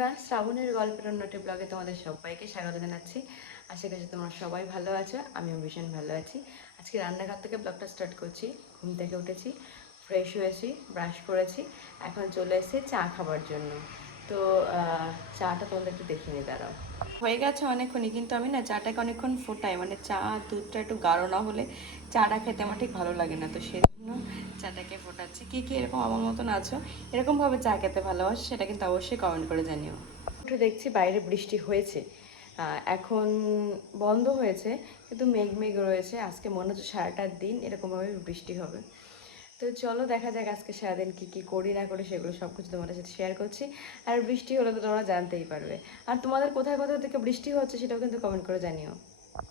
বন্ধুরা, শ্রাবণের গল্পের অন্যটি ব্লগে তোমাদের সবাইকে স্বাগত জানাচ্ছি। আশা করছি তোমরা সবাই ভালো আছো, আমিও ভীষণ ভালো আছি। আজকে রান্নাঘর থেকে ব্লগটা স্টার্ট করছি, ঘুম থেকে উঠেছি ফ্রেশ হয়েছি ব্রাশ করেছি, এখন চলে এসেছি চা খাবার জন্য। তো চাটা তোমাদের একটু দেখে নিয়ে দাঁড়াও। হয়ে গেছে অনেকক্ষণই কিন্তু আমি না চাটাকে অনেকক্ষণ ফোটাই মানে চা দুধটা একটু গাঢ় না হলে চাটা খেতে আমার ঠিক ভালো লাগে না তো সেজন্য চাটাকে ফোটাচ্ছি। কী কী এরকম আমার মতন আছো? এরকমভাবে চা খেতে ভালোবাসো সেটা কিন্তু অবশ্যই কমেন্ট করে জানিও। একটু দেখছি বাইরে বৃষ্টি হয়েছে এখন বন্ধ হয়েছে কিন্তু মেঘ মেঘ রয়েছে আজকে মনে হচ্ছে সারাটা দিন এরকমভাবে বৃষ্টি হবে। তো চলো দেখা যাক আজকে সারাদিন কী কী করি না করি সেগুলো সব কিছু তোমাদের সাথে শেয়ার করছি। আর বৃষ্টি হলে তো তোমরা জানতেই পারবে। আর তোমাদের কোথায় কোথায় থেকে বৃষ্টি হচ্ছে সেটাও কিন্তু কমেন্ট করে জানিও।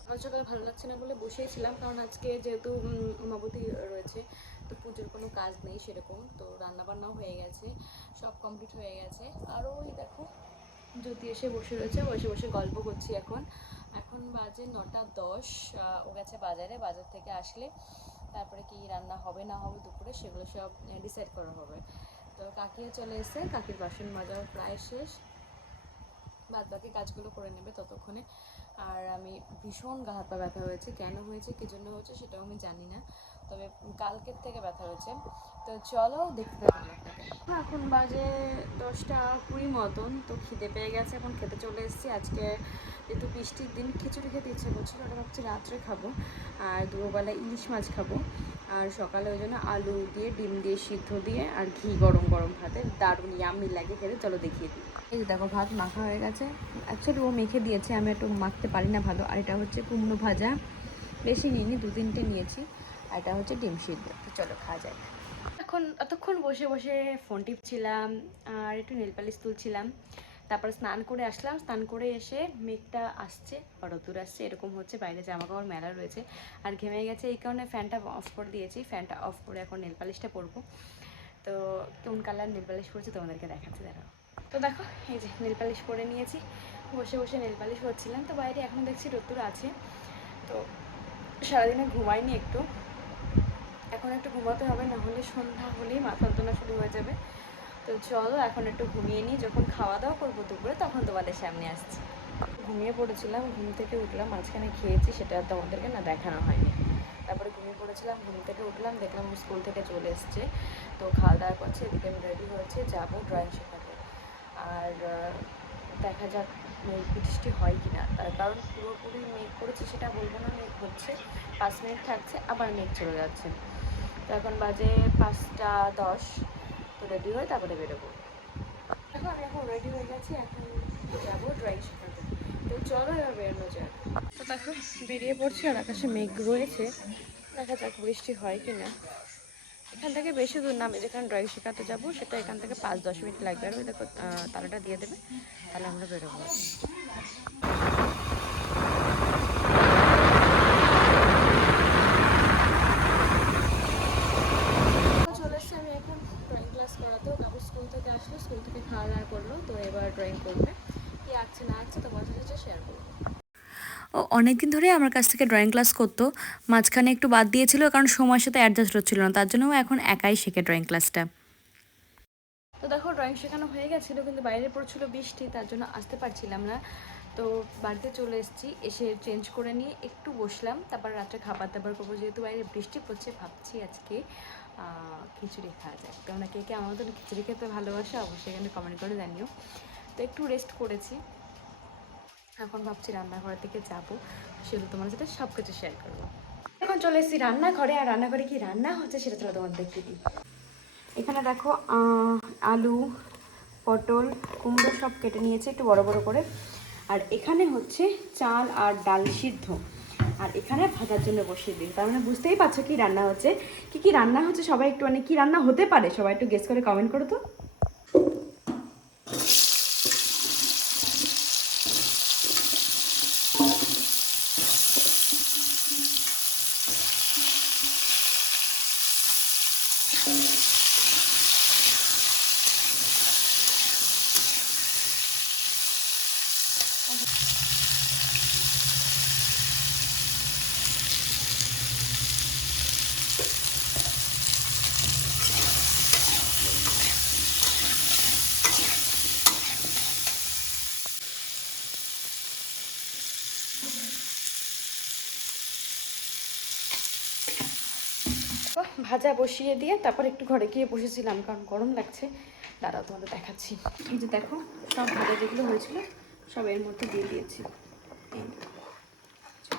আমার সকালে ভালো লাগছে না বলে বসেছিলাম কারণ আজকে যেহেতু উম, উমাবতী রয়েছে তো পুজোর কোনো কাজ নেই সেরকম তো রান্নাবান্নাও হয়ে গেছে সব কমপ্লিট হয়ে গেছে। আর ওই দেখো জ্যোতি এসে বসে রয়েছে বসে বসে গল্প করছি এখন। এখন বাজে নটা দশ ও গেছে বাজারে বাজার থেকে আসলে তারপরে কি রান্না হবে না হবে দুপুরে সেগুলো সব ডিসাইড করা হবে। তো কাকিও চলে এসে কাকির বাসন মাজাও প্রায় শেষ। বাদ বাকি কাজগুলো করে নেবে ততক্ষণে। আর আমি ভীষণ গা হাত পা ব্যথা হয়েছে, কেন হয়েছে, কী জন্য হয়েছে সেটাও আমি জানি না। তবে কালকের থেকে ব্যথা হয়েছে। তো চলো দেখতে এখন বাজে দশটা কুড়ি মতন, তো খিদে পেয়ে গেছে, এখন খেতে চলে এসেছি। আজকে যেহেতু বৃষ্টির দিন খিচুড়ি খেতে ইচ্ছে করছিল, ওটা ভাবছি রাত্রে খাব, আর দুপুরবেলা ইলিশ মাছ খাব। আর সকালে ওই জন্য আলু দিয়ে, ডিম দিয়ে, সিদ্ধ দিয়ে, আর ঘি গরম গরম ভাতে, দারুণ ইয়ামি লাগে খেতে। চলো দেখিয়ে দিই। এই দেখো ভাত মাখা হয়ে গেছে। অ্যাকচুয়ালি ও মেখে দিয়েছে, আমি একটু মাখতে পারি না ভালো। আর এটা হচ্ছে কুমড়ো ভাজা। বেশি নিইনি, দু তিনটে নিয়েছি। এটা হচ্ছে ডিম সিদ্ধ। তো চলো খাওয়া যাক। এখন এতক্ষণ বসে বসে ফোন টিপছিলাম, আর একটু নেল পালিশ তুলছিলাম। তারপরে স্নান করে আসলাম, স্নান করে এসে মেঘটা আসছে দূর আসছে, এরকম হচ্ছে, বাইরে জামা কাপড় মেলা রয়েছে। আর ঘেমে গেছে, এই কারণে ফ্যানটা অফ করে দিয়েছি ফ্যানটা অফ করে এখন নেল পালিশটা পরবো। তো কোন কালার নেল পালিশ পরছি তোমাদেরকে দেখাচ্ছি, দাঁড়াও। তো দেখো, এই যে নেল পালিশ পরে নিয়েছি, বসে বসে নেল পালিশ করছিলাম তো বাইরে এখন দেখছি রোদ্দুর আছে। তো সারাদিনে ঘুমাইনি একটু। একটু ঘুমাতে হবে, না হলে সন্ধ্যা হলেই মাথা যন্ত্রণা শুরু হয়ে যাবে। তো চলো, এখন একটু ঘুমিয়ে নিই। যখন খাওয়া দাওয়া করব দুপুরে, তখন তোমাদের সামনে আসছি। ঘুমিয়ে পড়েছিলাম, ঘুম থেকে উঠলাম, মাঝখানে খেয়েছি, সেটা তোমাদেরকে না দেখানো হয়নি। তারপরে ঘুমিয়ে পড়েছিলাম, ঘুম থেকে উঠলাম, দেখলাম স্কুল থেকে চলে এসছে। তো খাওয়া দাওয়া করছে, এদিকে আমি রেডি হয়েছে, যাব ড্রয়িং শেখাতে। আর দেখা যাক মেঘ বৃষ্টি হয় কি না তার কারণ পুরোপুরি মেঘ করেছে, সেটা বলব না, মেঘ হচ্ছে। পাঁচ মিনিট থাকছে, আবার মেঘ চলে যাচ্ছে। তো এখন বাজে পাঁচটা দশ। তো রেডি হয়ে তারপরে বেরোবো। দেখো, আমি এখন রেডি হয়ে গেছি, এখন যাব ড্রয়িং শেখাতে তো চলো এবার বেরোনো যাক। তো দেখো, বেরিয়ে পড়ছি আর আকাশে মেঘ রয়েছে। দেখা যাক বৃষ্টি হয় কি না এখান থেকে বেশি দূর না, আমি যেখানে ড্রয়িং শেখাতে যাব, সেটা এখান থেকে পাঁচ দশ মিনিট লাগবে। আর ওই দেখো তারাটা দিয়ে দেবে, তাহলে আমরা বেরোবো চলে এসছি আমি এখন ড্রয়িং ক্লাস করাতেও কাপড় স্কুল থেকে আসলো স্কুল থেকে খাওয়া দাওয়া করল তো এবার ড্রয়িং করবে। কি আঁকছে না আঁকছে তোমার সাথে শেয়ার করব। ও অনেক দিন ধরে আমার কাছ থেকে ড্রয়িং ক্লাস করতো। মাঝখানে একটু বাদ দিয়েছিল কারণ সময়ের সাথে অ্যাডজাস্ট হচ্ছিল না তার জন্য এখন একাই শেখে ড্রয়িং ক্লাসটা তো দেখো ড্রয়িং শেখানো হয়ে গেছিল কিন্তু বাইরে পড়ছিল বৃষ্টি তার জন্য আসতে পারছিলাম না। তো বাড়িতে চলে এসেছি এসে চেঞ্জ করে নিয়ে একটু বসলাম তারপর রাত্রে খাবার দাবার করব যেহেতু বাইরে বৃষ্টি পড়ছে ভাবছি আজকে খিচুড়ি খাওয়া যায়। তোমরা কে কে আমার মতন খিচুড়ি খেতে ভালোবাসে, অবশ্যই এখানে কমেন্ট করে জানিও। তো একটু রেস্ট করেছি। এখন ভাবছি রান্নাঘরের দিকে যাব। সেগুলো তোমার সাথে সব কিছু শেয়ার করব। এখন চলে এসেছি রান্নাঘরে। আর রান্নাঘরে কি রান্না হচ্ছে সেটা তোরা তোমার দেখতে দিই। এখানে দেখো আলু, পটল, কুমড়ো সব কেটে নিয়েছে একটু বড় বড় করে। আর এখানে হচ্ছে চাল আর ডাল সিদ্ধ। আর এখানে ভাজার জন্য বসিয়ে দিন। তার মানে বুঝতেই পারছ কি রান্না হচ্ছে? কি কি রান্না হচ্ছে? সবাই একটু মানে কি রান্না হতে পারে? সবাই একটু গেস করে কমেন্ট করো তো। Thank you. ভাজা বসিয়ে দিয়ে তারপর একটু ঘরে গিয়ে বসেছিলাম, কারণ গরম লাগছে। দাঁড়াও, তোমাদের দেখাচ্ছি। এই যে দেখো, সব ভাজা যেগুলো হয়েছিল, সব এর মধ্যে দিয়ে দিয়েছি।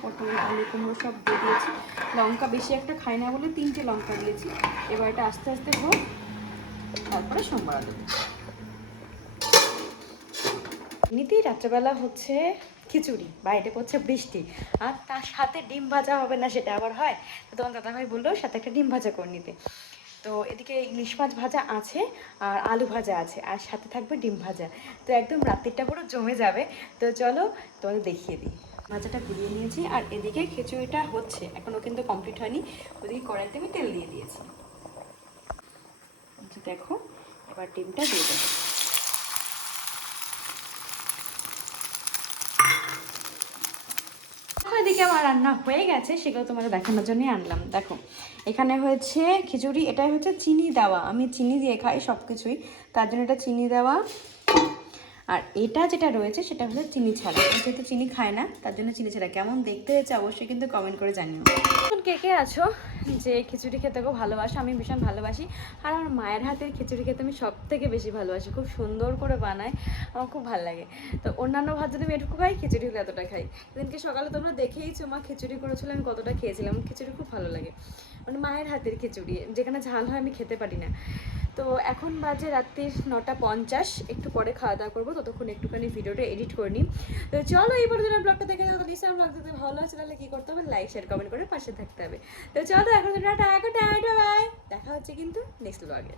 পটল, আলু, কুমড়ো সব দিয়ে দিয়েছি। লঙ্কা বেশি একটা খাই না বলে তিনটে লঙ্কা দিয়েছি। এবার এটা আস্তে আস্তে হোক তারপরে সোমবার দেবো এমনিতেই রাত্রেবেলা হচ্ছে খিচুড়ি বাইরে পড়ছে বৃষ্টি। আর তার সাথে ডিম ভাজা হবে না সেটা আবার হয়। তো তোমার দাদাভাই বলল, সাথে একটা ডিম ভাজা করে নিতে। তো এদিকে ইলিশ মাছ ভাজা আছে, আর আলু ভাজা আছে, আর সাথে থাকবে ডিম ভাজা। তো একদম রাত্রিটা পুরো জমে যাবে। তো চলো তোমাদের দেখিয়ে দিই। ভাজাটা ঘুরিয়ে নিয়েছি, আর এদিকে খিচুড়িটা হচ্ছে। এখনও কিন্তু কমপ্লিট হয়নি। ওদিকে কড়াইতে আমি তেল দিয়ে দিয়েছি। দেখো, এবার ডিমটা দিয়ে দেবো। এদিকে আমার রান্না হয়ে গেছে, সেগুলো তোমাদের দেখানোর জন্যই আনলাম। দেখো, এখানে হয়েছে খিচুড়ি, এটাই হচ্ছে চিনি দেওয়া। আমি চিনি দিয়ে খাই সব কিছুই তার জন্য এটা চিনি দেওয়া। আর এটা যেটা রয়েছে সেটা হলো চিনি ছাড়া। যেহেতু চিনি খায় না, তার জন্য চিনি ছাড়া। কেমন দেখতে হয়েছে অবশ্যই কিন্তু কমেন্ট করে জানিও। এখন কে কে আছো? যে খিচুড়ি খেতে খুব ভালোবাসো, আমি ভীষণ ভালোবাসি। আর আমার মায়ের হাতের খিচুড়ি খেতে আমি সব থেকে বেশি ভালোবাসি। খুব সুন্দর করে বানায়, আমার খুব ভালো লাগে। তো অন্যান্য ভাত যদি আমি এটুকু খাই, খিচুড়ি হলে এতটা খাই। সেদিনকে সকালে তোমরা দেখেইছো, মা খিচুড়ি করেছিল, আমি কতটা খেয়েছিলাম। খিচুড়ি খুব ভালো লাগে। মানে মায়ের হাতের খিচুড়ি, যেখানে ঝাল হয় আমি খেতে পারি না। তো এখন বাজে রাত্রির নটা পঞ্চাশ, একটু পরে খাওয়া দাওয়া করব, ততক্ষণ একটুখানি ভিডিওটা এডিট করে নিই। তো চলো এই পর্যন্ত ব্লগটা দেখে যাব নিশ্চয় ব্লগ যদি ভালো লাগছে তাহলে কী করতে হবে? লাইক শেয়ার কমেন্ট করে পাশে থাকতে হবে। তো চলো এখন দেখা হচ্ছে কিন্তু নেক্সট ব্লগে